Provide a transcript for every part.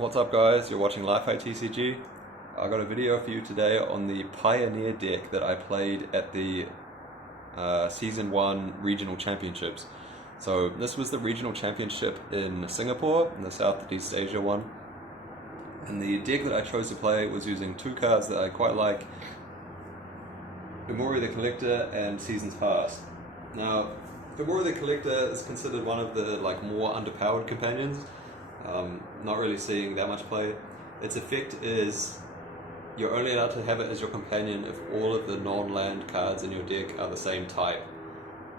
What's up guys, you're watching Li-Fi TCG. I got a video for you today on the Pioneer deck that I played at the Season 1 Regional Championships. So this was the Regional Championship in Singapore, in the Southeast Asia one. And the deck that I chose to play was using two cards that I quite like, Umori the Collector and Seasons Past. Now, Umori the Collector is considered one of the more underpowered companions. Not really seeing that much play. Its effect is you're only allowed to have it as your companion if all of the non-land cards in your deck are the same type.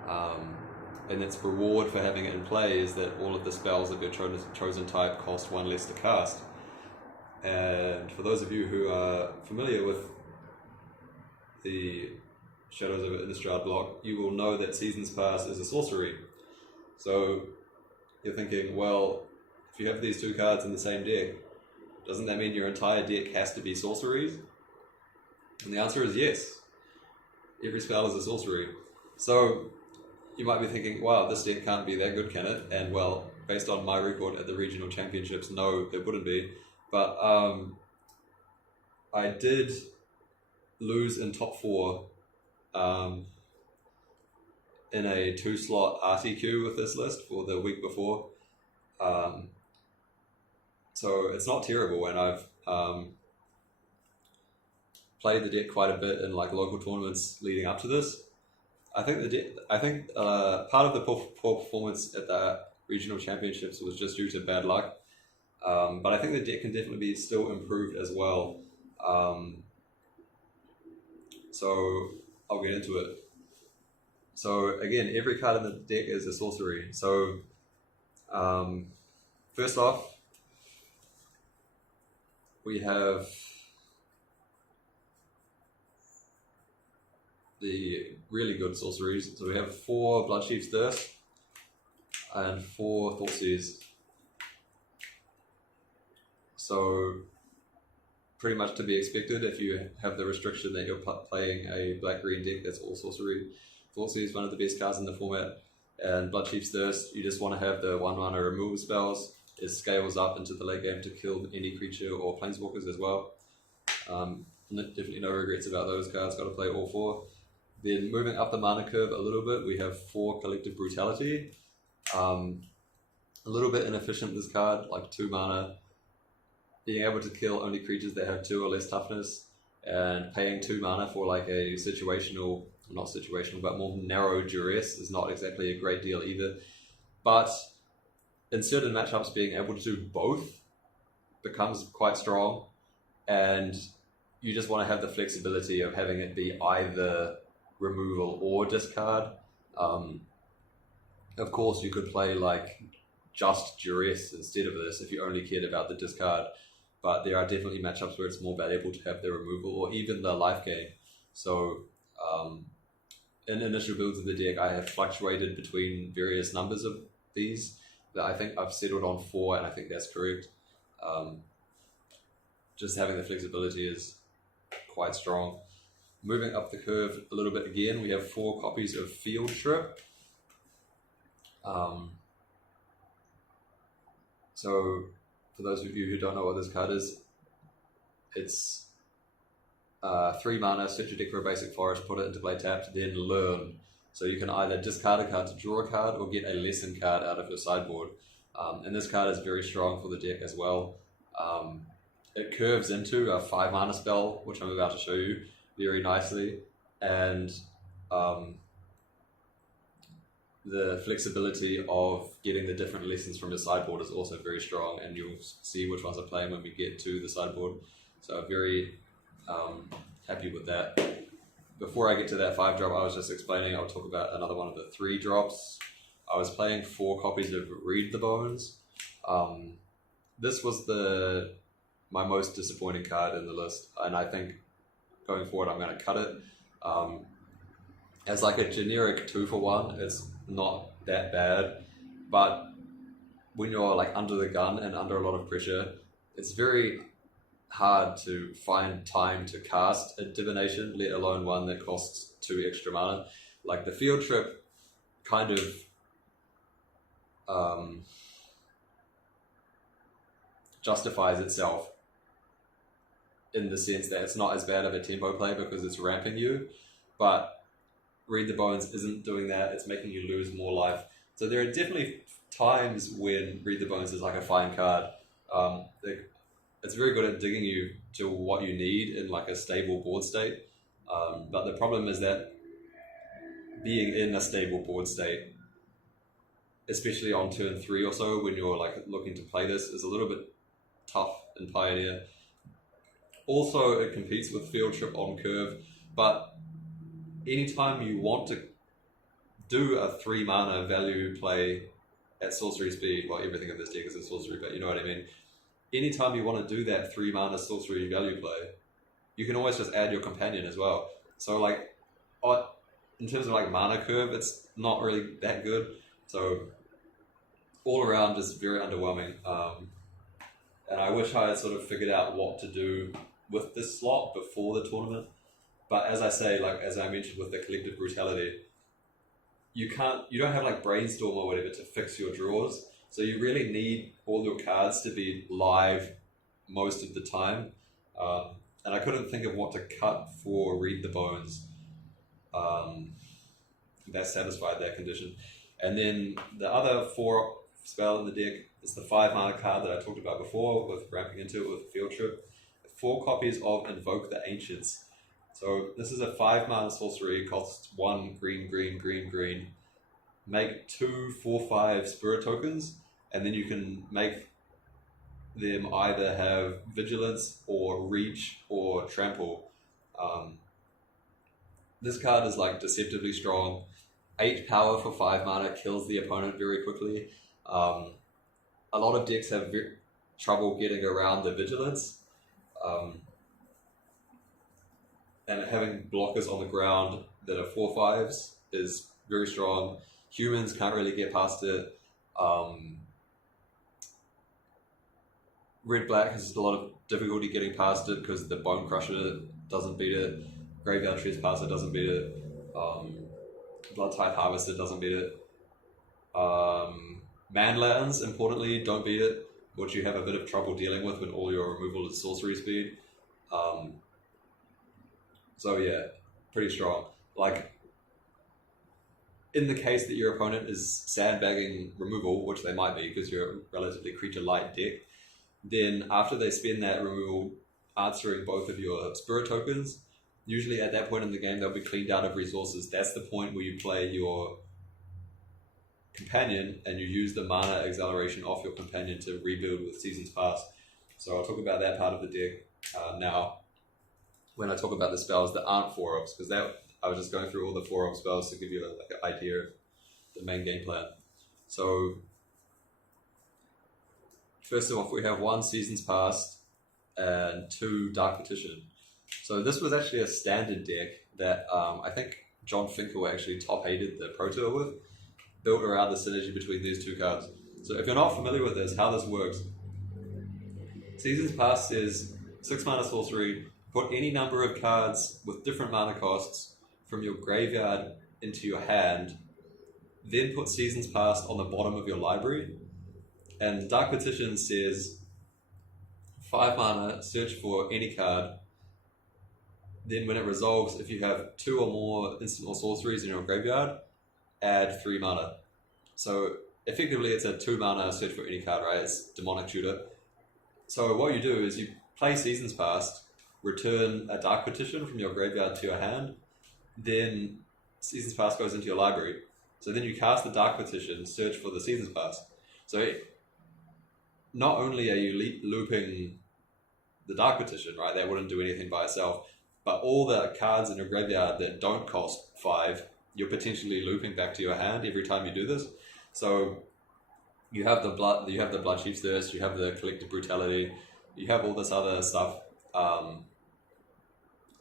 And its reward for having it in play is that all of the spells of your chosen type cost one less to cast. And for those of you who are familiar with the Shadows of Innistrad block, you will know that Seasons Past is a sorcery. So you're thinking, well, if you have these two cards in the same deck, doesn't that mean your entire deck has to be sorceries? And the answer is yes. Every spell is a sorcery. So you might be thinking, wow, this deck can't be that good, can it? And well, based on my record at the regional championships, no, it wouldn't be. But I did lose in top 4 in a 2-slot RTQ with this list for the week before. So it's not terrible, and I've played the deck quite a bit in local tournaments leading up to this. I think part of the poor performance at the regional championships was just due to bad luck, but I think the deck can definitely be still improved as well. So I'll get into it. So again, every card in the deck is a sorcery. So first off, we have the really good sorceries. So we have 4 Bloodchief's Thirst and 4 Thoughtseize. So pretty much to be expected if you have the restriction that you're playing a black-green deck that's all sorcery. Thoughtseize is one of the best cards in the format, and Bloodchief's Thirst, you just want to have the 1-mana removal spells. It scales up into the late game to kill any creature or planeswalkers as well. Definitely no regrets about those cards, got to play all 4. Then moving up the mana curve a little bit, we have 4 Collective Brutality. A little bit inefficient, this card, 2 mana. Being able to kill only creatures that have 2 or less toughness, and paying 2 mana for a situational, not situational, but more narrow duress is not exactly a great deal either. But in certain matchups, being able to do both becomes quite strong, and you just want to have the flexibility of having it be either removal or discard. Of course, you could play just duress instead of this if you only cared about the discard, but there are definitely matchups where it's more valuable to have the removal or even the life gain. So in initial builds of the deck, I have fluctuated between various numbers of these. That I think I've settled on 4, and I think that's correct. Just having the flexibility is quite strong. Moving up the curve a little bit again, we have 4 copies of Field Trip. So for those of you who don't know what this card is, it's 3 mana, search your deck for a basic forest, put it into play tapped, then learn. So you can either discard a card to draw a card or get a lesson card out of your sideboard. And this card is very strong for the deck as well. It curves into a 5 mana spell, which I'm about to show you very nicely. And the flexibility of getting the different lessons from your sideboard is also very strong, and you'll see which ones are playing when we get to the sideboard. So I'm very happy with that. Before I get to that 5-drop, I was just explaining, I'll talk about another one of the 3-drops. I was playing 4 copies of Read the Bones. This was my most disappointing card in the list, and I think going forward I'm going to cut it. As a generic 2-for-1, it's not that bad, but when you're under the gun and under a lot of pressure, it's very hard to find time to cast a divination, let alone one that costs 2 extra mana. The Field Trip kind of justifies itself in the sense that it's not as bad of a tempo play because it's ramping you, but Read the Bones isn't doing that. It's making you lose more life. So there are definitely times when Read the Bones is like a fine card. It's very good at digging you to what you need in like a stable board state. But the problem is that being in a stable board state, especially on turn 3 or so when you're like looking to play this, is a little bit tough in Pioneer. Also, it competes with Field Trip on curve, but anytime you want to do a 3 mana value play at sorcery speed, well, everything in this deck is a sorcery, but you know what I mean. Anytime you want to do that 3 mana sorcery value play, you can always just add your companion as well. So like, in terms of like mana curve, it's not really that good. So all around, just very underwhelming. And I wish I had sort of figured out what to do with this slot before the tournament. But as I say, like as I mentioned with the Collective Brutality, you don't have like Brainstorm or whatever to fix your draws. So you really need all your cards to be live most of the time. And I couldn't think of what to cut for Read the Bones that satisfied that condition. And then the other 4 spell in the deck is the 5 mana card that I talked about before with ramping into it with Field Trip. 4 copies of Invoke the Ancients. So this is a 5 mana sorcery, costs 1 green, green, green, green. Make 2 4/5 spirit tokens, and then you can make them either have vigilance or reach or trample. This card is like deceptively strong. 8 power for 5 mana kills the opponent very quickly. A lot of decks have trouble getting around the vigilance. And having blockers on the ground that are 4/5s is very strong. Humans can't really get past it. Red-black has a lot of difficulty getting past it because the Bone Crusher doesn't beat it. Graveyard Trespasser doesn't beat it. Bloodtide Harvester doesn't beat it. Manlands, importantly, don't beat it, which you have a bit of trouble dealing with when all your removal is sorcery speed. So yeah, pretty strong. Like, in the case that your opponent is sandbagging removal, which they might be because you're a relatively creature-light deck, then after they spend that removal answering both of your spirit tokens, usually at that point in the game they'll be cleaned out of resources. That's the point where you play your companion and you use the mana acceleration off your companion to rebuild with Seasons Past. So I'll talk about that part of the deck now when I talk about the spells that aren't 4-of, because I was just going through all the 4-of spells to give you an idea of the main game plan. So first off, we have 1 Seasons Past and 2 Dark Petition. So this was actually a standard deck that I think John Finkel actually top-hated the Pro Tour with, built around the synergy between these 2 cards. So if you're not familiar with this, how this works, Seasons Past says 6 mana sorcery, put any number of cards with different mana costs from your graveyard into your hand, then put Seasons Past on the bottom of your library. And Dark Petition says 5 mana, search for any card. Then when it resolves, if you have 2 or more instant or sorceries in your graveyard, add 3 mana. So effectively it's a 2 mana search for any card, right? It's Demonic Tutor. So what you do is you play Seasons Past, return a Dark Petition from your graveyard to your hand, then Seasons Past goes into your library. So then you cast the Dark Petition, search for the Seasons Past. So not only are you looping the Dark Petition, right? That wouldn't do anything by itself, but all the cards in your graveyard that don't cost 5, you're potentially looping back to your hand every time you do this. So you have the Bloodchief's Thirst, you have the Collective Brutality, you have all this other stuff.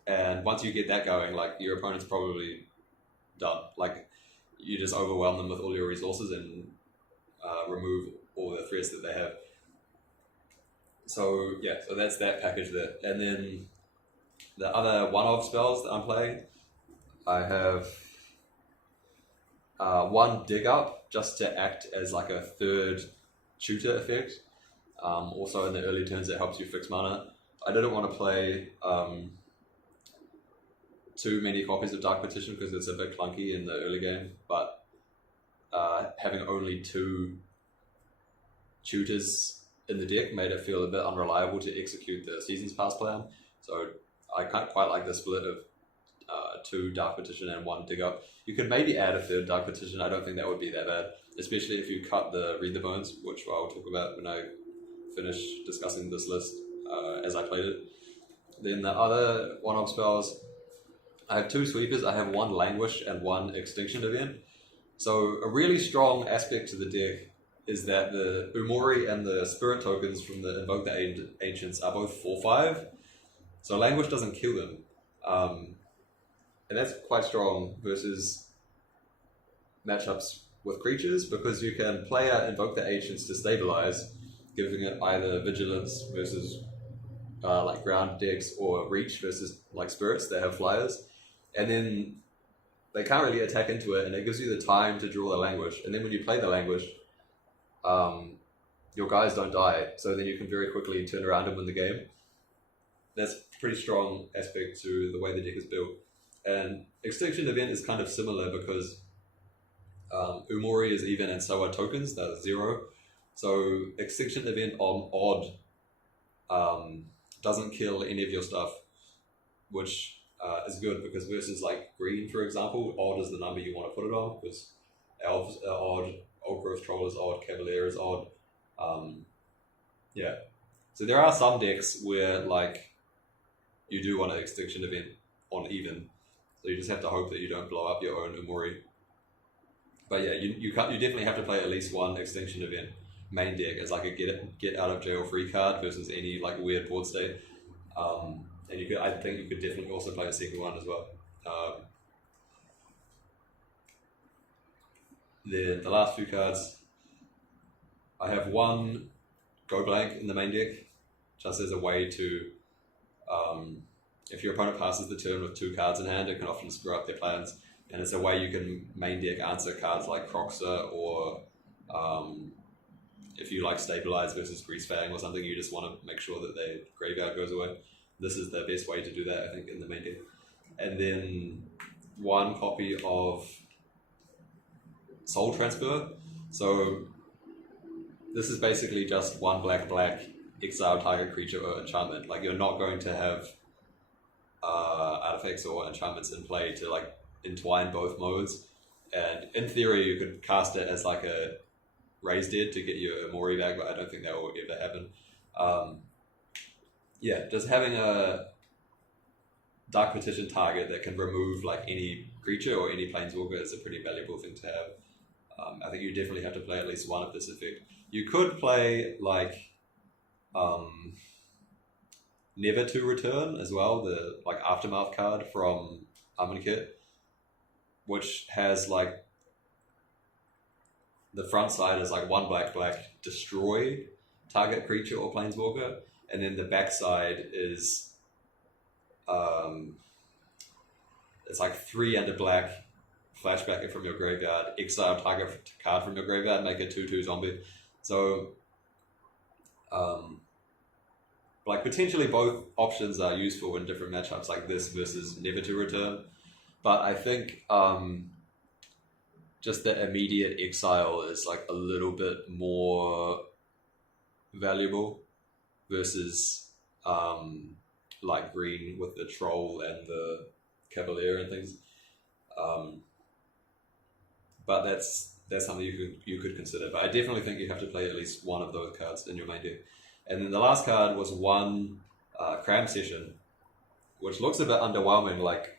And once you get that going, like, your opponent's probably done. Like, you just overwhelm them with all your resources and remove all the threats that they have. So yeah, so that's that package there. And then the other one-off spells that I'm playing, I have 1 Dig Up, just to act as like a third tutor effect. Also in the early turns it helps you fix mana. I didn't want to play too many copies of Dark Petition because it's a bit clunky in the early game, but having only 2 tutors in the deck made it feel a bit unreliable to execute the Seasons Pass plan. So I can't quite like the split of 2 Dark Petition and 1 Dig Up. You could maybe add a 3rd Dark Petition. I don't think that would be that bad, especially if you cut the Read the Bones, which I'll talk about when I finish discussing this list as I played it. Then the other one-off spells, I have 2 sweepers. I have 1 Languish and 1 Extinction Event. So a really strong aspect to the deck is that the Umori and the Spirit tokens from the Invoke the Ancients are both 4/5. So Languish doesn't kill them. And that's quite strong versus matchups with creatures, because you can play out Invoke the Ancients to stabilize, giving it either Vigilance versus like ground decks, or Reach versus like spirits that have flyers. And then they can't really attack into it, and it gives you the time to draw the Languish. And then when you play the Languish, your guys don't die, so then you can very quickly turn around and win the game. That's a pretty strong aspect to the way the deck is built. And Extinction Event is kind of similar because Umori is even and so are tokens, that's 0. So Extinction Event on odd doesn't kill any of your stuff, which is good because versus like green, for example, odd is the number you want to put it on, because elves are odd, Old Growth Troll is odd, Cavalier is odd. Yeah. So there are some decks where like you do want an Extinction Event on even, so you just have to hope that you don't blow up your own Umori. But yeah, you definitely have to play at least 1 Extinction Event main deck as like a get out of jail free card versus any like weird board state. And I think you could definitely also play a second one as well. Then the last few cards, I have 1 Go Blank in the main deck, just as a way to, if your opponent passes the turn with 2 cards in hand, it can often screw up their plans, and it's a way you can main deck answer cards like Croxer, or if you like Stabilize versus Greasefang or something, you just want to make sure that their graveyard goes away. This is the best way to do that, I think, in the main deck. And then 1 copy of Soul Transfer. So this is basically just 1 black, exile target creature or enchantment. Like, you're not going to have artifacts or enchantments in play to like entwine both modes. And in theory, you could cast it as like a Raise Dead to get your Umori back, but I don't think that will ever happen. Yeah, just having a Dark Petition target that can remove like any creature or any planeswalker is a pretty valuable thing to have. I think you definitely have to play at least 1 of this effect. You could play like Never to Return as well, the like Aftermath card from Amonkhet, which has like the front side is like 1 black, destroy target creature or planeswalker, and then the back side is it's like 3 and a black, flashback it from your graveyard, exile target card from your graveyard, make a 2/2 zombie. So like potentially both options are useful in different matchups like this versus Never to Return, but I think just the immediate exile is like a little bit more valuable versus like green with the Troll and the Cavalier and things. But that's something you could consider. But I definitely think you have to play at least 1 of those cards in your main deck. And then the last card was 1 Cram Session, which looks a bit underwhelming, like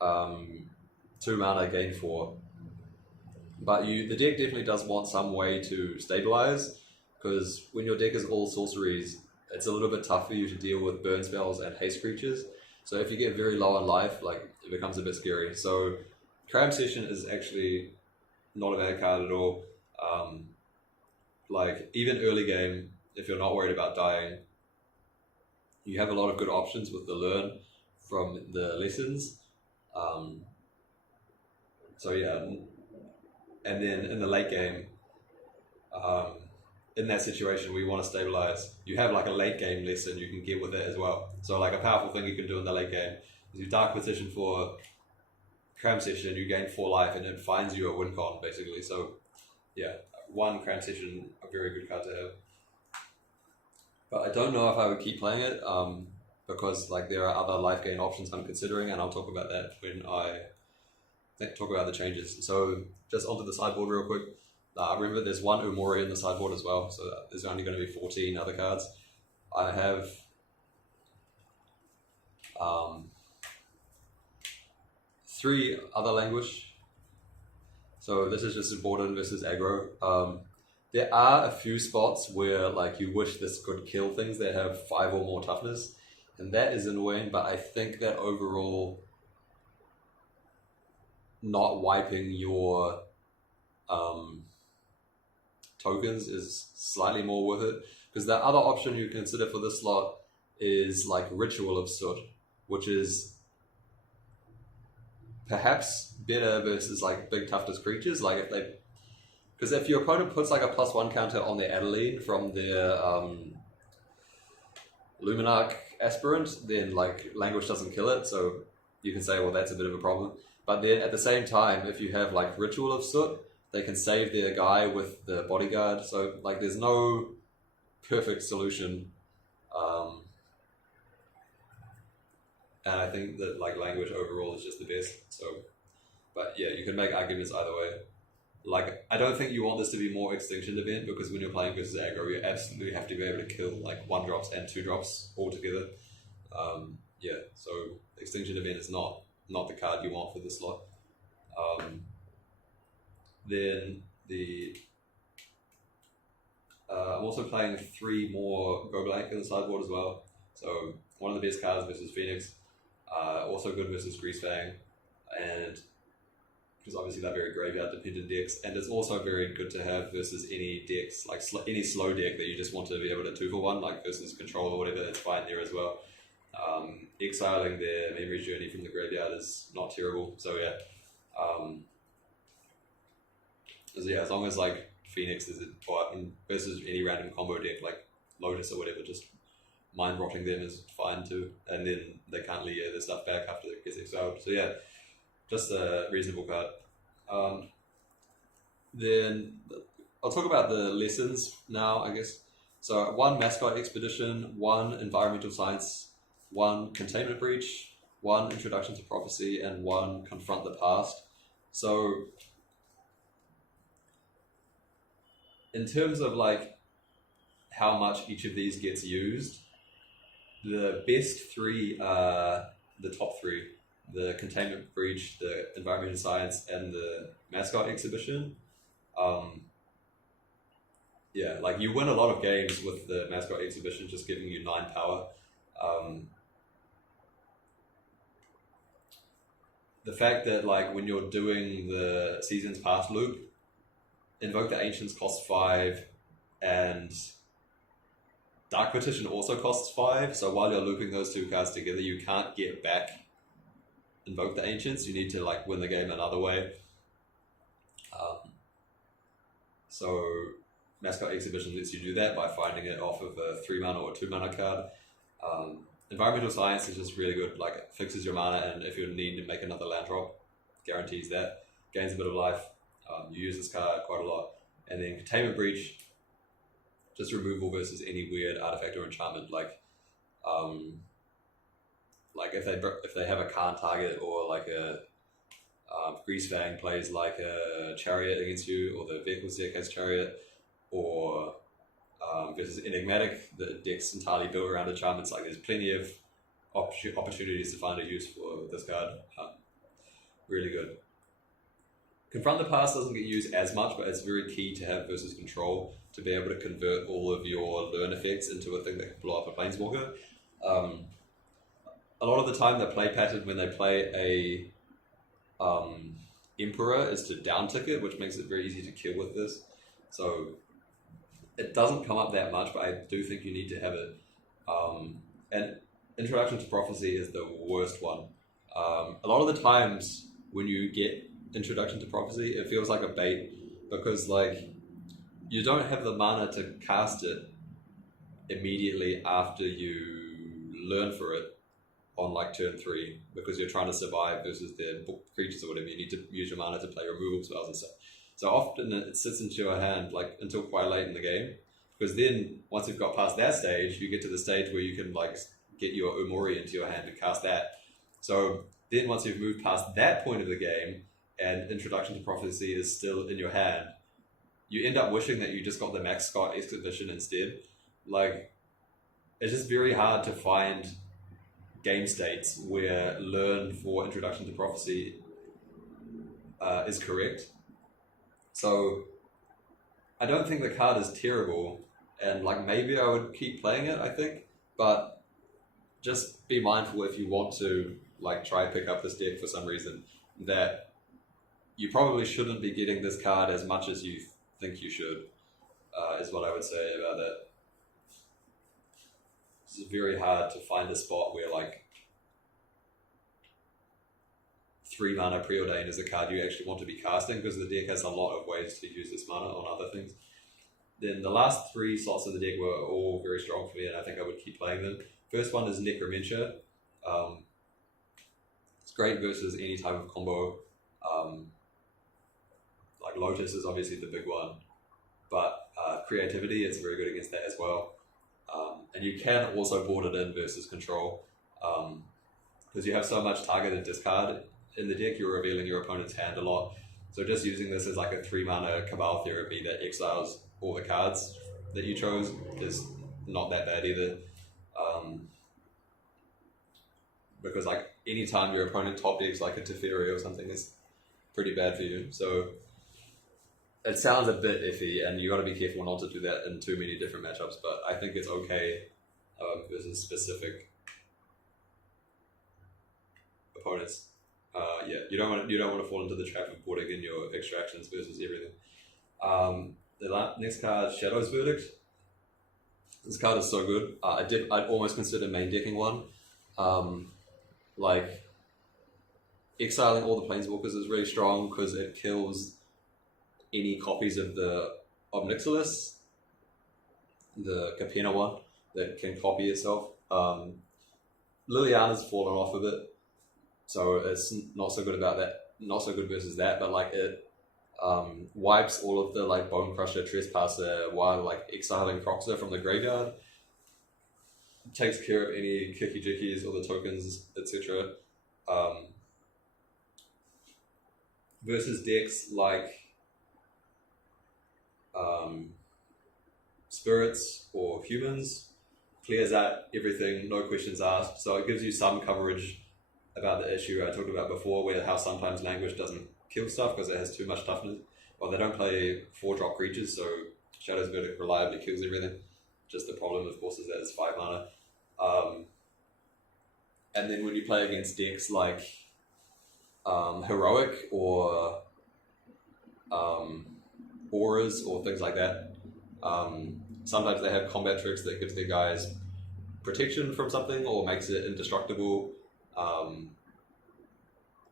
2 mana gain 4. But the deck definitely does want some way to stabilize, because when your deck is all sorceries, it's a little bit tough for you to deal with burn spells and haste creatures. So if you get very low on life, like it becomes a bit scary. So Cram Session is actually not a bad card at all. Like even early game, if you're not worried about dying, you have a lot of good options with the learn from the lessons. So yeah, and then in the late game, in that situation where you want to stabilize, you have like a late game lesson you can get with it as well. So like a powerful thing you can do in the late game is you Dark Petition for Cram Session, you gain 4 life, and it finds you a win con basically. So yeah, 1 Cram Session, a very good card to have. But I don't know if I would keep playing it because like there are other life gain options I'm considering, and I'll talk about that when I talk about the changes. So just onto the sideboard real quick. Remember there's 1 Umori in the sideboard as well, so there's only going to be 14 other cards. I have 3 other Languish. So this is just important versus aggro. There are a few spots where like you wish this could kill things that have 5 or more toughness, and that is annoying, but I think that overall not wiping your tokens is slightly more worth it, because the other option you consider for this slot is like Ritual of Soot, which is perhaps better versus like big toughness creatures. Like if they, because if your opponent puts like a +1 counter on their Adeline from their Luminarch Aspirant, then like Languish doesn't kill it, so you can say, well, that's a bit of a problem. But then at the same time, if you have like Ritual of Soot, they can save their guy with the bodyguard. So like there's no perfect solution. And I think that like Languish overall is just the best. So, but yeah, you can make arguments either way. Like, I don't think you want this to be more Extinction Event, because when you're playing versus aggro, you absolutely have to be able to kill like 1-drops and 2-drops all together. Yeah, so Extinction Event is not the card you want for this slot. Then I'm also playing 3 more Go Blank in the sideboard as well. So one of the best cards versus Phoenix, also good versus Greasefang, and because obviously they're very graveyard dependent decks, and it's also very good to have versus any decks, like any slow deck that you just want to be able to 2-for-1, like versus Control or whatever, it's fine there as well. Exiling their Memory Journey from the graveyard is not terrible, so yeah. So yeah, as long as like Phoenix is versus any random combo deck like Lotus or whatever, just mind rotting them is fine too, and then they can't leave their stuff back after it gets exiled. So yeah, just a reasonable card. Then I'll talk about the lessons now, I guess. So 1 Mascot Expedition, 1 Environmental Science, 1 Containment Breach, 1 Introduction to Prophecy, and 1 Confront the Past. So in terms of like how much each of these gets used, the best 3 are the top 3. The Containment Breach, the Environmental Science, and the Mascot Exhibition. Yeah, like you win a lot of games with the Mascot Exhibition just giving you 9 power. The fact that like when you're doing the Seasons Past loop, Invoke the Ancients costs 5, and Dark Petition also costs 5, so while you're looping those 2 cards together, you can't get back Invoke the Ancients. You need to like win the game another way. So Mascot Exhibition lets you do that by finding it off of a 3-mana or 2-mana card. Environmental Science is just really good, like it fixes your mana, and if you need to make another land drop, guarantees that. Gains a bit of life. You use this card quite a lot. And then Containment Breach, just removal versus any weird artifact or enchantment, like if they have a can't target, or like a Greasefang plays like a Chariot against you, or the Vehicle Staircase Chariot, or versus Enigmatic, the deck's entirely built around enchantments. Like there's plenty of opportunities to find a use for this card. Really good. Confront the Past doesn't get used as much, but it's very key to have versus Control to be able to convert all of your learn effects into a thing that can blow up a Planeswalker. A lot of the time the play pattern when they play a Emperor is to down tick it, which makes it very easy to kill with this. So it doesn't come up that much, but I do think you need to have it. And Introduction to Prophecy is the worst one. A lot of the times when you get Introduction to Prophecy, it feels like a bait, because like you don't have the mana to cast it immediately after you learn for it on like turn 3 because you're trying to survive versus their creatures or whatever. You need to use your mana to play removal spells and stuff. So often it sits into your hand like until quite late in the game, because then once you've got past that stage, you get to the stage where you can like get your Umori into your hand and cast that. So then once you've moved past that point of the game and Introduction to Prophecy is still in your hand, you end up wishing that you just got the Mascot Exhibition instead. Like, it's just very hard to find game states where learn for Introduction to Prophecy is correct. So I don't think the card is terrible, and like maybe I would keep playing it, I think, but just be mindful if you want to like try pick up this deck for some reason that you probably shouldn't be getting this card as much as you think you should, is what I would say about that. It's very hard to find a spot where like 3 mana Preordain is a card you actually want to be casting, because the deck has a lot of ways to use this mana on other things. Then the last 3 slots in the deck were all very strong for me, and I think I would keep playing them. First one is Necromentia. It's great versus any type of combo. Like Lotus is obviously the big one, but Creativity, it's very good against that as well. And you can also board it in versus Control, because you have so much targeted discard in the deck, you're revealing your opponent's hand a lot. So just using this as like a 3 mana Cabal Therapy that exiles all the cards that you chose is not that bad either. Because like anytime your opponent top decks like a Teferi or something is pretty bad for you. So it sounds a bit iffy, and you got to be careful not to do that in too many different matchups, but I think it's okay versus specific opponents. Yeah, you don't want to fall into the trap of boarding in your extractions versus everything. The next card, Shadow's Verdict. This card is so good. I'd almost consider main decking one. Like exiling all the Planeswalkers is really strong because it kills any copies of the Omnixilis, the Capenna one that can copy itself. Liliana's fallen off a bit, so it's not so good about that. Not so good versus that, but like it wipes all of the like Bone Crusher, Trespasser while like exiling Proxer from the graveyard. It takes care of any Kiki-Jikis or the tokens, etc. Versus decks like Spirits or Humans, clears out everything, no questions asked. So it gives you some coverage about the issue I talked about before, where how sometimes Languish doesn't kill stuff because it has too much toughness. Well, they don't play 4-drop creatures, so Shadow's Verdict reliably kills everything. Just the problem, of course, is that it's 5 mana. And then when you play against decks like Heroic or Auras or things like that, sometimes they have combat tricks that gives their guys protection from something or makes it indestructible,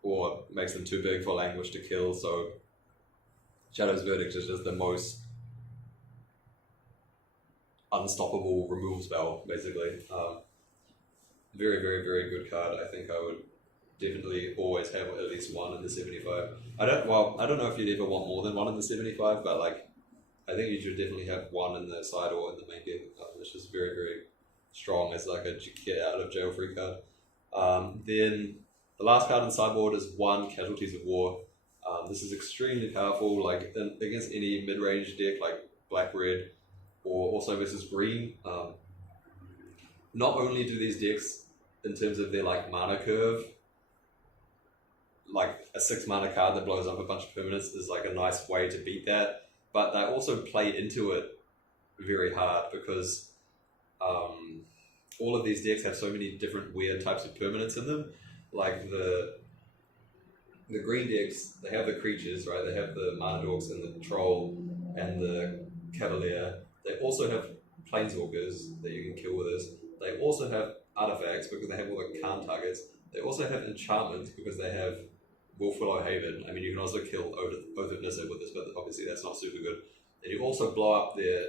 or makes them too big for Languish to kill. So Shadow's Verdict is just the most unstoppable removal spell, basically. Very, very, very good card. I think I would definitely always have at least one in the 75. I don't know if you'd ever want more than one in the 75, but like I think you should definitely have one in the side or in the main deck. It's just very, very strong as like a get out of jail free card. Then the last card in the sideboard is 1 Casualties of War. This is extremely powerful, like against any mid-range deck like black-red or also versus green. Not only do these decks, in terms of their like mana curve, like a 6 mana card that blows up a bunch of permanents is like a nice way to beat that, but they also play into it very hard because all of these decks have so many different weird types of permanents in them. Like the green decks, they have the creatures, right? They have the Mana Dorks and the Troll and the Cavalier. They also have Planeswalkers that you can kill with this. They also have artifacts because they have all the calm targets. They also have enchantments because they have Wolfwillow Haven. I mean, you can also kill Oath of Nissa with this, but obviously that's not super good. and you also blow up their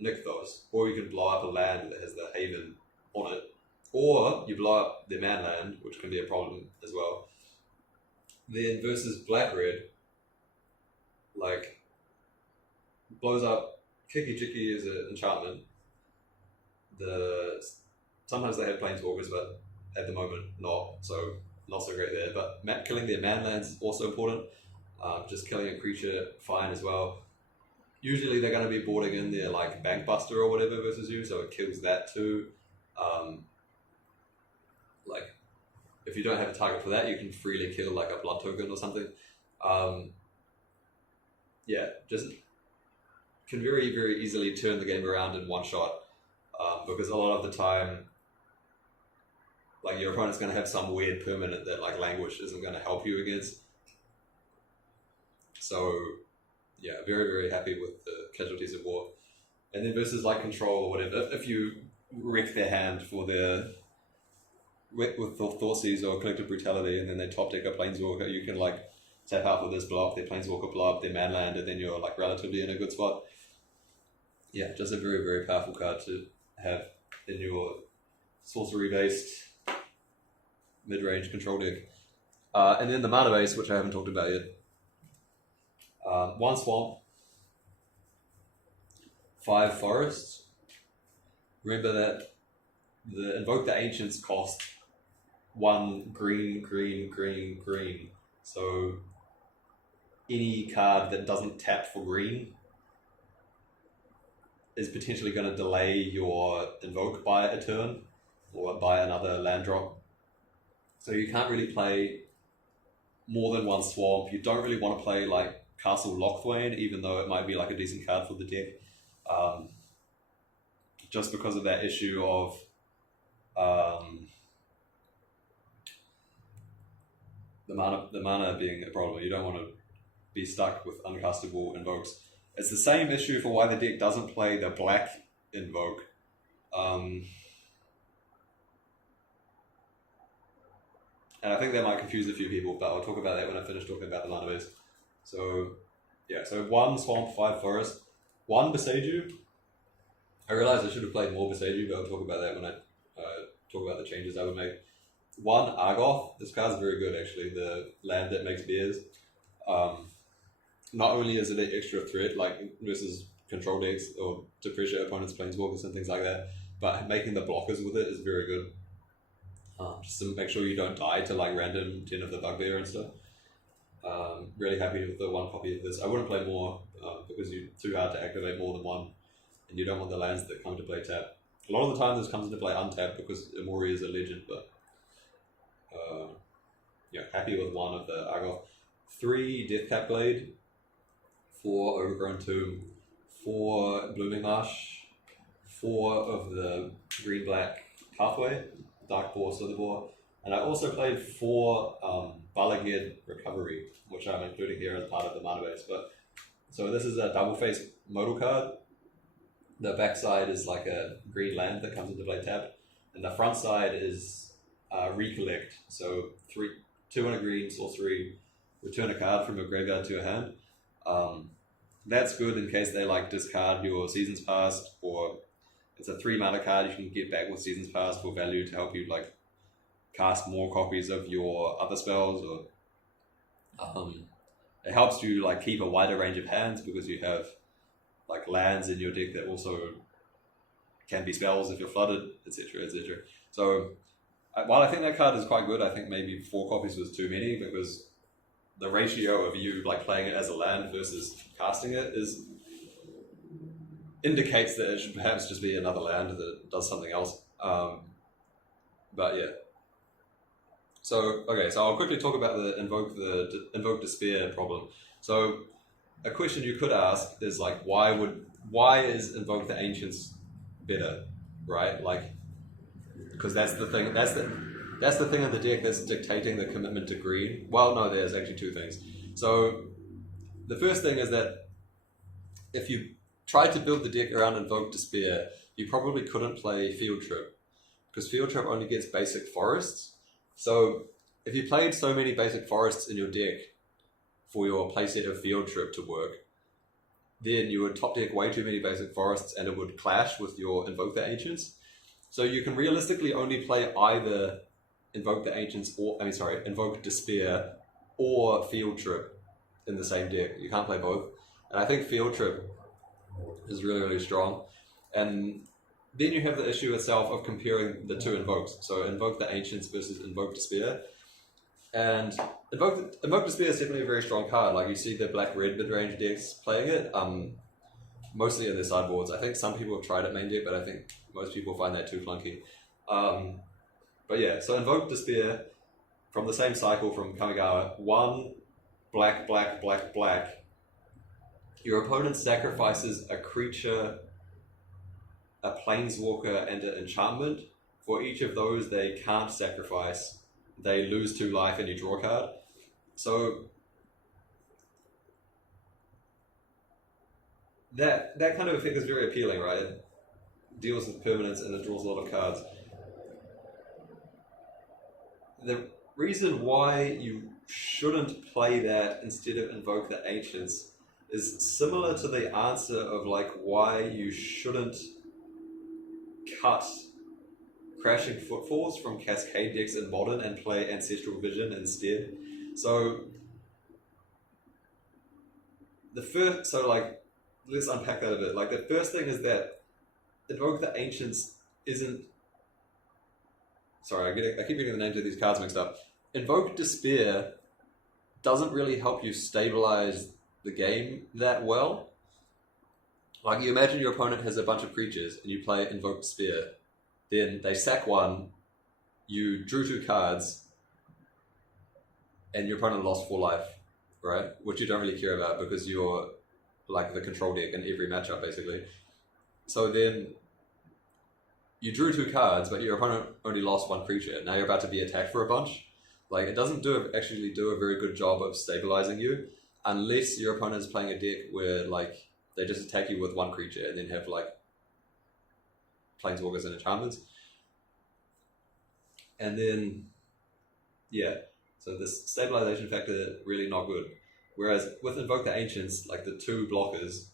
Nykthos, or you can blow up a land that has the Haven on it, or you blow up their man land, which can be a problem as well. Then versus black-red, like, blows up Kiki Jiki as an enchantment. Sometimes they have planeswalkers, but at the moment not so great there. But killing their man lands is also important. Just killing a creature, fine as well. Usually they're going to be boarding in their like Bankbuster or whatever versus you, so it kills that too. Like, if you don't have a target for that, you can freely kill like a blood token or something. Yeah, just can very, very easily turn the game around in one shot, because a lot of the time, like, your opponent's going to have some weird permanent that like Languish isn't going to help you against. So yeah, very, very happy with the Casualties of War. And then versus like Control or whatever, if you wreck their hand for their with Thoughtseize or Collective Brutality, and then they top deck a Planeswalker, you can like tap out with this block, their Planeswalker blow up their man land, and then you're like relatively in a good spot. Yeah, just a very, very powerful card to have in your sorcery-based mid-range control deck. And then the mana base, which I haven't talked about yet. 1 swamp, 5 forests. Remember that the Invoke the Ancients cost 1 green, green, green, green. So any card that doesn't tap for green is potentially going to delay your Invoke by a turn or by another land drop. So you can't really play more than 1 swamp. You don't really want to play like Castle Lochthwain, even though it might be like a decent card for the deck. Just because of that issue of the mana being a problem. You don't want to be stuck with uncastable invokes. It's the same issue for why the deck doesn't play the black invoke. And I think that might confuse a few people, but I'll talk about that when I finish talking about the mana base. So yeah, so 1 swamp, 5 forest, 1 Boseiju. I realized I should have played more Boseiju, but I'll talk about that when I talk about the changes I would make. 1 Argoth. This card's very good actually, the land that makes bears. Not only is it an extra threat, like versus control decks or to pressure opponents' planeswalkers and things like that, but making the blockers with it is very good. Just to make sure you don't die to like random 10 of the bugbear and stuff. Really happy with the 1 copy of this. I wouldn't play more because you're too hard to activate more than 1, and you don't want the lands that come to play tap. A lot of the time this comes into play untapped because Umori is a legend, but yeah, happy with 1 of the Argoth. 3 Deathcap Glade, 4 Overgrown Tomb, 4 Blooming Marsh, 4 of the green-black Pathway, Darkbore, Slitherbore, and I also played 4 Bala Recovery, which I'm including here as part of the mana base. But so this is a double-face modal card. The back side is like a green land that comes into play tapped, and the front side is Recollect. So 2 and a green sorcery, return a card from your graveyard to your hand. That's good in case they like discard your Seasons Past, or it's a 3 mana card you can get back with Seasons Past for value to help you like cast more copies of your other spells, or it helps you like keep a wider range of hands because you have like lands in your deck that also can be spells if you're flooded, etc, etc. So while I think that card is quite good, I think maybe 4 copies was too many, because the ratio of you like playing it as a land versus casting it indicates that it should perhaps just be another land that does something else. But yeah. So okay, so I'll quickly talk about the Invoke Despair problem. So a question you could ask is like, why is Invoke the Ancients better, right? Like, because that's the thing of the deck that's dictating the commitment to green. Well, no, there's actually 2 things. So the first thing is that if you tried to build the deck around Invoke Despair, you probably couldn't play Field Trip, because Field Trip only gets basic forests. So if you played so many basic forests in your deck for your playset of Field Trip to work, then you would top deck way too many basic forests and it would clash with your Invoke the Ancients. So you can realistically only play either Invoke the Ancients or, Invoke Despair or Field Trip in the same deck. You can't play both. And I think Field Trip is really, really strong. And then you have the issue itself of comparing the two invokes. So Invoke the Ancients versus Invoke Despair. And Invoke Despair is definitely a very strong card. Like you see the black-red mid-range decks playing it, mostly in their sideboards. I think some people have tried it main deck, but I think most people find that too clunky. But yeah, so Invoke Despair from the same cycle from Kamigawa. 1 black, black, black, black. Your opponent sacrifices a creature, a planeswalker, and an enchantment. For each of those they can't sacrifice, they lose 2 life and you draw a card. So that kind of effect is very appealing, right? It deals with permanence and it draws a lot of cards. The reason why you shouldn't play that instead of Invoke the Ancients is similar to the answer of like why you shouldn't cut Crashing Footfalls from Cascade decks in Modern and play Ancestral Vision instead. So let's unpack that a bit. Like the first thing is that Invoke the Ancients isn't. Sorry, I keep getting the names of these cards mixed up. Invoke Despair doesn't really help you stabilize the game that well. Like you imagine your opponent has a bunch of creatures and you play Invoke Despair. Then they sack 1, you drew 2 cards, and your opponent lost 4 life, right? Which you don't really care about because you're like the control deck in every matchup, basically. So then you drew 2 cards, but your opponent only lost 1 creature. Now you're about to be attacked for a bunch. Like it doesn't actually do a very good job of stabilizing you, unless your opponent is playing a deck where like they just attack you with 1 creature and then have like planeswalkers and enchantments. And then, yeah, so this stabilization factor really not good. Whereas with Invoke the Ancients, like the 2 blockers,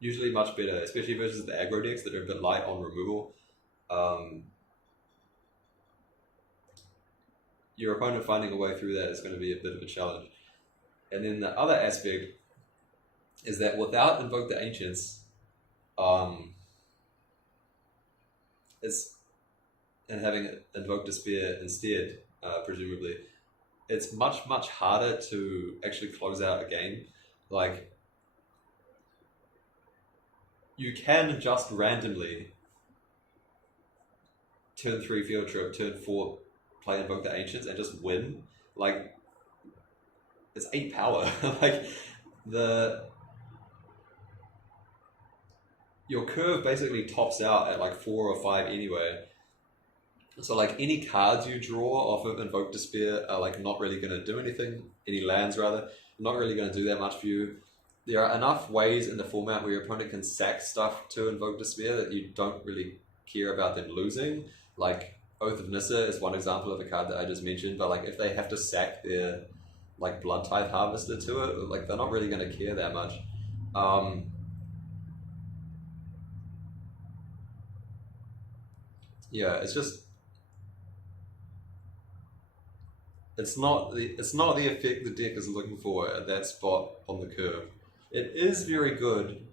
usually much better, especially versus the aggro decks that are a bit light on removal. Your opponent finding a way through that is going to be a bit of a challenge. And then the other aspect is that without Invoke the Ancients, and having Invoke Despair instead, presumably, it's much harder to actually close out a game. Like you can just randomly turn 3 Field Trip, turn 4 play Invoke the Ancients and just win. Like it's 8 power. Like your curve basically tops out at like 4 or 5 anyway. So like any cards you draw off of Invoke Despair are like not really going to do anything. Any lands rather, not really going to do that much for you. There are enough ways in the format where your opponent can sack stuff to Invoke Despair that you don't really care about them losing. Like Oath of Nissa is one example of a card that I just mentioned, but like if they have to sack their like Blood Tithe Harvester to it, like they're not really going to care that much. Yeah, it's just it's not the effect the deck is looking for at that spot on the curve. It is very good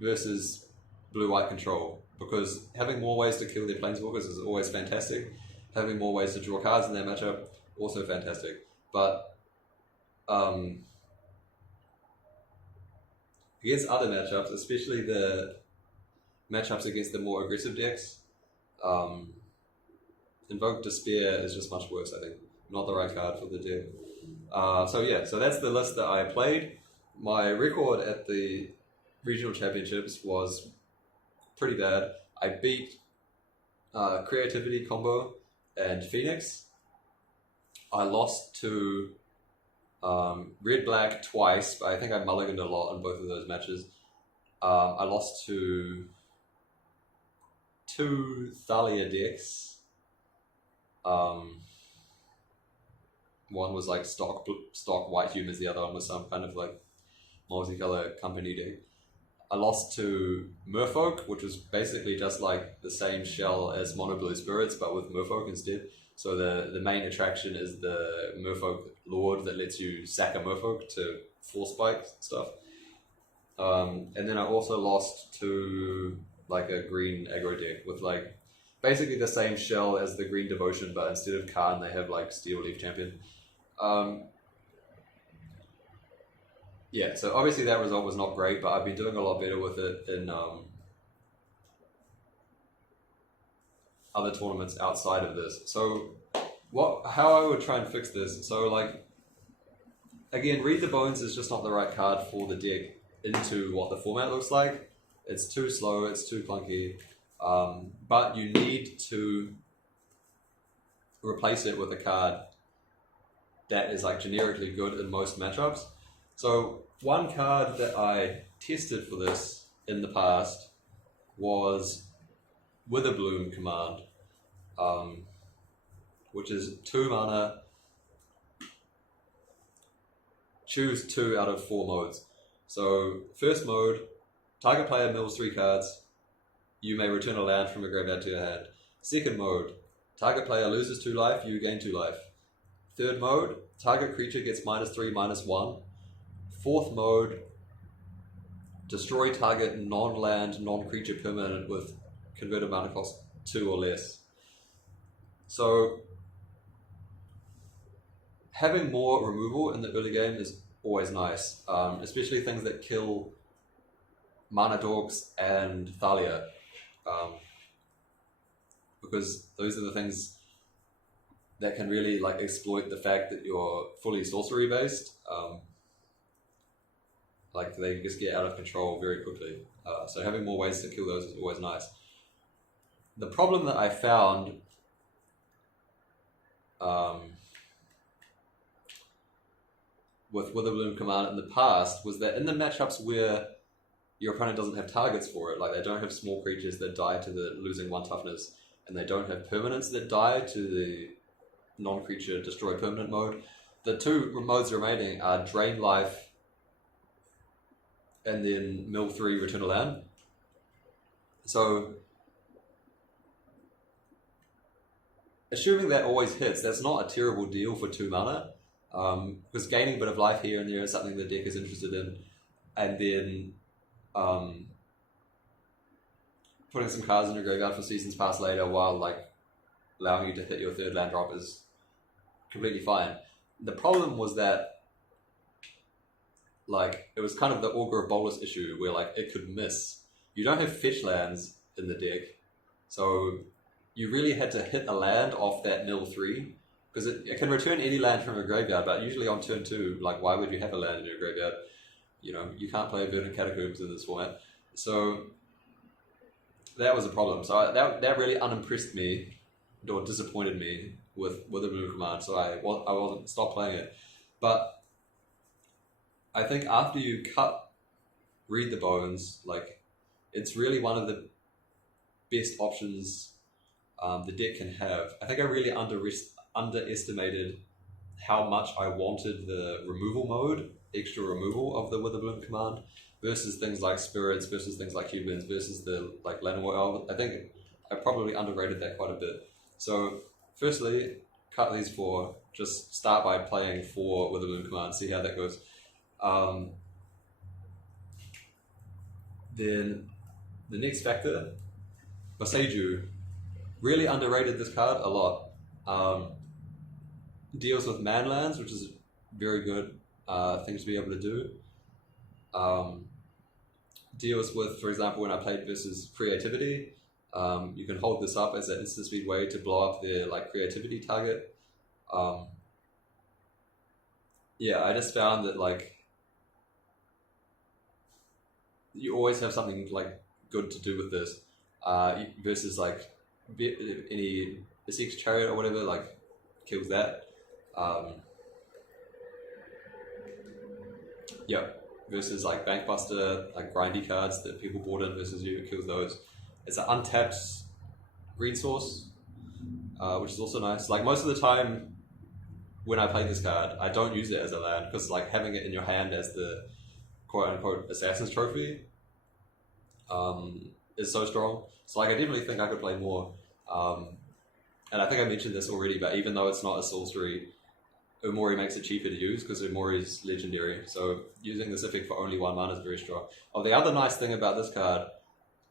versus blue-white control because having more ways to kill their planeswalkers is always fantastic. Having more ways to draw cards in that matchup, also fantastic. But against other matchups, especially the matchups against the more aggressive decks, Invoke Despair is just much worse, I think. Not the right card for the deck. So that's the list that I played. My record at the regional championships was pretty bad. I beat Creativity Combo and Phoenix. I lost to Red Black twice, but I think I mulliganed a lot on both of those matches. I lost to 2 Thalia decks. One was like stock white humans, the other one was some kind of like multicolor company deck. I lost to Merfolk, which was basically just like the same shell as Mono Blue Spirits, but with Merfolk instead. So the main attraction is the Merfolk Lord that lets you sack a Merfolk to force spike stuff. And then I also lost to like a green aggro deck with like basically the same shell as the green Devotion, but instead of Khan they have like Steel Leaf Champion. Yeah, so obviously that result was not great, but I've been doing a lot better with it in other tournaments outside of this. So how I would try and fix this, so like, again, Read the Bones is just not the right card for the deck into what the format looks like. It's too slow, it's too clunky, but you need to replace it with a card that is like generically good in most matchups. So one card that I tested for this in the past was Witherbloom Command, which is 2 mana, choose 2 out of 4 modes. So first mode, target player mills 3 cards, you may return a land from a graveyard to your hand. Second mode, target player loses 2 life, you gain 2 life. Third mode, target creature gets -3/-1. Fourth mode, destroy target non-land, non-creature permanent with converted mana cost 2 or less. So having more removal in the early game is always nice, especially things that kill Mana Dorks and Thalia, because those are the things that can really like exploit the fact that you're fully sorcery based. Like they just get out of control very quickly. So having more ways to kill those is always nice. The problem that I found with Witherbloom Command in the past was that in the matchups where your opponent doesn't have targets for it, like they don't have small creatures that die to the losing 1 toughness, and they don't have permanents that die to the non-creature destroy permanent mode, the 2 modes remaining are Drain Life and then mill 3, return a land. So assuming that always hits, that's not a terrible deal for 2 mana, because gaining a bit of life here and there is something the deck is interested in, and then putting some cards in your graveyard for Seasons Pass later while like allowing you to hit your 3rd land drop is completely fine. The problem was that like it was kind of the Augur of Bolus issue where like it could miss. You don't have fetch lands in the deck, so you really had to hit a land off that mill 3, because it can return any land from a graveyard, but usually on turn 2, like why would you have a land in your graveyard? You know, you can't play Verdant Catacombs in this format. So that was a problem. So that really unimpressed me, or disappointed me with the Blue Command, so I wasn't stopped playing it. But I think after you cut Read the Bones, like it's really one of the best options the deck can have. I think I really underestimated how much I wanted the removal mode, extra removal of the Witherbloom Command, versus things like Spirits, versus things like Humans, versus the like Llanowar. I think I probably underrated that quite a bit. So firstly, cut these 4, just start by playing 4 Witherbloom Command, see how that goes. Then the next factor, Boseiju. Really underrated this card a lot. Deals with manlands, which is very good thing to be able to do. Deals with, for example, when I played versus Creativity, you can hold this up as an instant speed way to blow up their like creativity target. Yeah, I just found that like you always have something like good to do with this versus like any Essex Chariot or whatever, like kills that. Yeah, versus like Bankbuster, like grindy cards that people bought in versus you, kills those. It's an untapped green source, which is also nice. Like most of the time when I play this card, I don't use it as a land, because like having it in your hand as the quote-unquote Assassin's Trophy is so strong. So like I definitely think I could play more. And I think I mentioned this already, but even though it's not a sorcery, Umori makes it cheaper to use because Umori is legendary. So using this effect for only 1 mana is very strong. Oh, the other nice thing about this card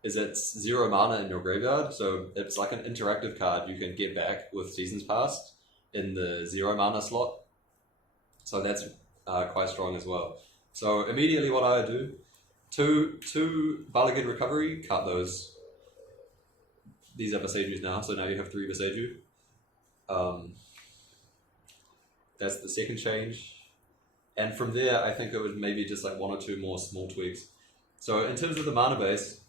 is it's 0 mana in your graveyard. So it's like an interactive card you can get back with Seasons Past in the 0 mana slot. So that's quite strong as well. So immediately what I do, two Bala Recovery, cut those. These are Boseijus now, so now you have 3 Boseiju. That's the second change. And from there, I think it would maybe just like 1 or 2 more small tweaks. So in terms of the mana base,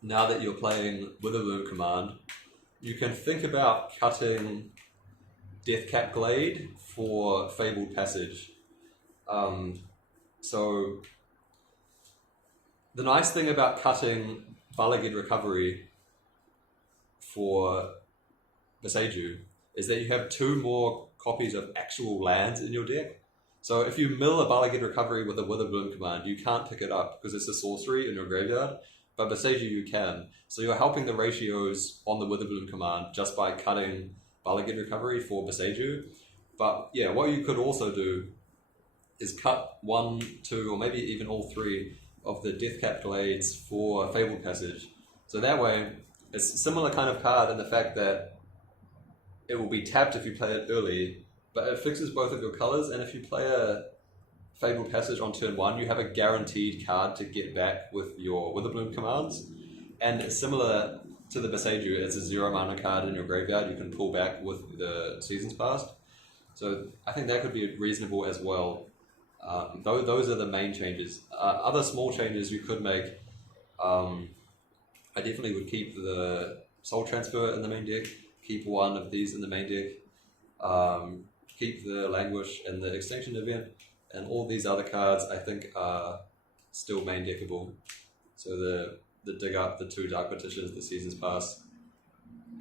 now that you're playing Witherbloom Command, you can think about cutting Deathcap Glade for Fabled Passage. So the nice thing about cutting Bala Recovery for Boseiju is that you have 2 more copies of actual lands in your deck. So if you mill a Bala Recovery with a Witherbloom Command, you can't pick it up because it's a sorcery in your graveyard, but Boseiju you can. So you're helping the ratios on the Witherbloom Command just by cutting Bala Recovery for Boseiju. But yeah, what you could also do is cut 1, 2, or maybe even all 3 of the Deathcap Glades for Fabled Passage. So that way, it's a similar kind of card in the fact that it will be tapped if you play it early, but it fixes both of your colors, and if you play a Fabled Passage on turn 1, you have a guaranteed card to get back with your Witherbloom commands. And similar to the Boseiju, it's a 0 mana card in your graveyard you can pull back with the Seasons Past. So I think that could be reasonable as well. Those are the main changes. Other small changes you could make, I definitely would keep the Soul Transfer in the main deck, keep 1 of these in the main deck, keep the Languish and the Extinction Event, and all these other cards I think are still main deckable. So the Dig Up, the 2 Dark Petitions, the Seasons Past,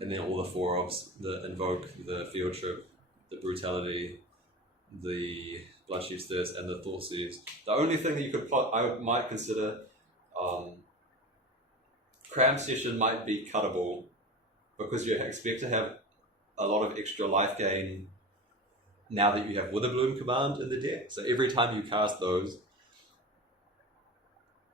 and then all the 4-ofs, the Invoke, the Field Trip, the Brutality, the Bloodchief's Thirst, and the Thoughtseize. The only thing that you could I might consider, Cram Session might be cuttable because you expect to have a lot of extra life gain now that you have Witherbloom Command in the deck. So every time you cast those,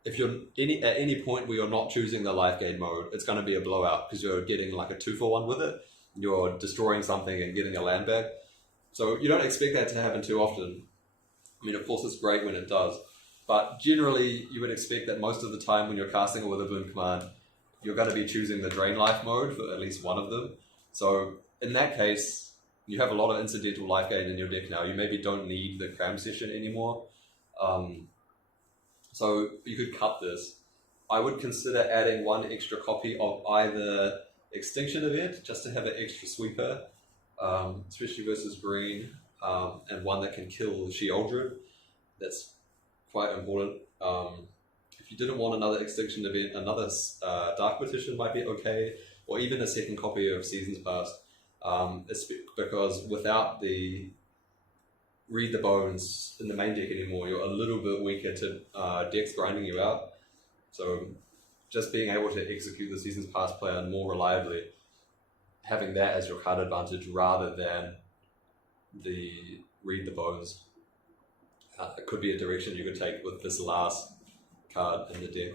if you're at any point where you're not choosing the life gain mode, it's going to be a blowout because you're getting like a 2-for-1 with it. You're destroying something and getting a land back. So you don't expect that to happen too often. I mean, of course, it's great when it does, but generally you would expect that most of the time when you're casting a Witherbloom Command, you're going to be choosing the Drain Life mode for at least one of them. So in that case, you have a lot of incidental life gain in your deck now. You maybe don't need the Cram Session anymore. So you could cut this. I would consider adding 1 extra copy of either Extinction Event, just to have an extra sweeper, especially versus green, and 1 that can kill the Sheoldred. That's quite important. If you didn't want another Extinction Event, another Dark Petition might be okay, or even a 2nd copy of Seasons Past. It's because without the Read the Bones in the main deck anymore, you're a little bit weaker to decks grinding you out. So just being able to execute the Seasons Past plan more reliably, having that as your card advantage rather than the Read the Bones, it could be a direction you could take with this last card in the deck.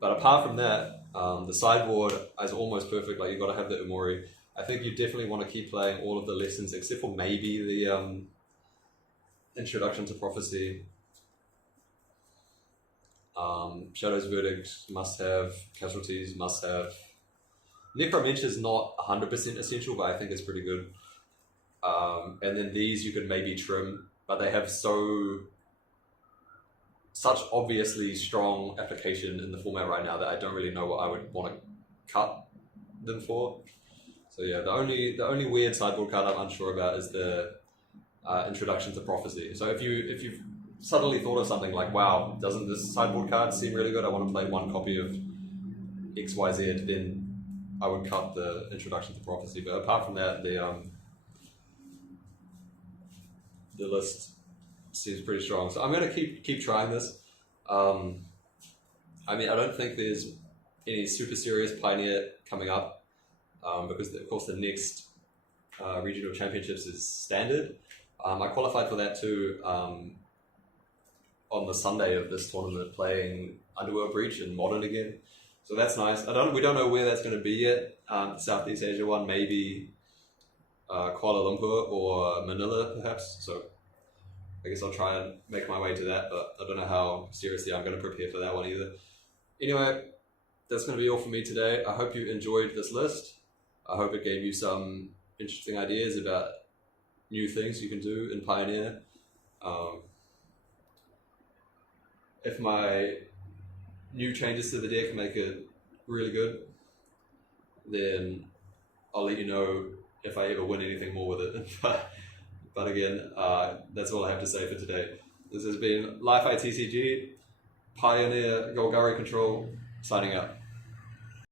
But apart from that, the sideboard is almost perfect. Like, you've got to have the Umori. I think you definitely want to keep playing all of the lessons except for maybe the Introduction to Prophecy. Shadow's Verdict must have, Casualties must have. Necromentia is not 100% essential, but I think it's pretty good. And then these you could maybe trim, but they have such obviously strong application in the format right now that I don't really know what I would want to cut them for. So yeah, the only weird sideboard card I'm unsure about is the Introduction to Prophecy. So if you've suddenly thought of something like, wow, doesn't this sideboard card seem really good? I want to play 1 copy of XYZ, then I would cut the Introduction to Prophecy. But apart from that, the list seems pretty strong. So I'm going to keep trying this. I mean, I don't think there's any super serious Pioneer coming up because, of course, the next regional championships is standard. I qualified for that too on the Sunday of this tournament, playing Underworld Breach and Modern again. So that's nice. We don't know where that's going to be yet. Southeast Asia one, maybe Kuala Lumpur or Manila, perhaps. So I guess I'll try and make my way to that, but I don't know how seriously I'm going to prepare for that one either. Anyway, that's going to be all for me today. I hope you enjoyed this list. I hope it gave you some interesting ideas about new things you can do in Pioneer. If my new changes to the deck make it really good, then I'll let you know if I ever win anything more with it. But again, that's all I have to say for today. This has been Li-Fi TCG, Pioneer Golgari Control, signing out.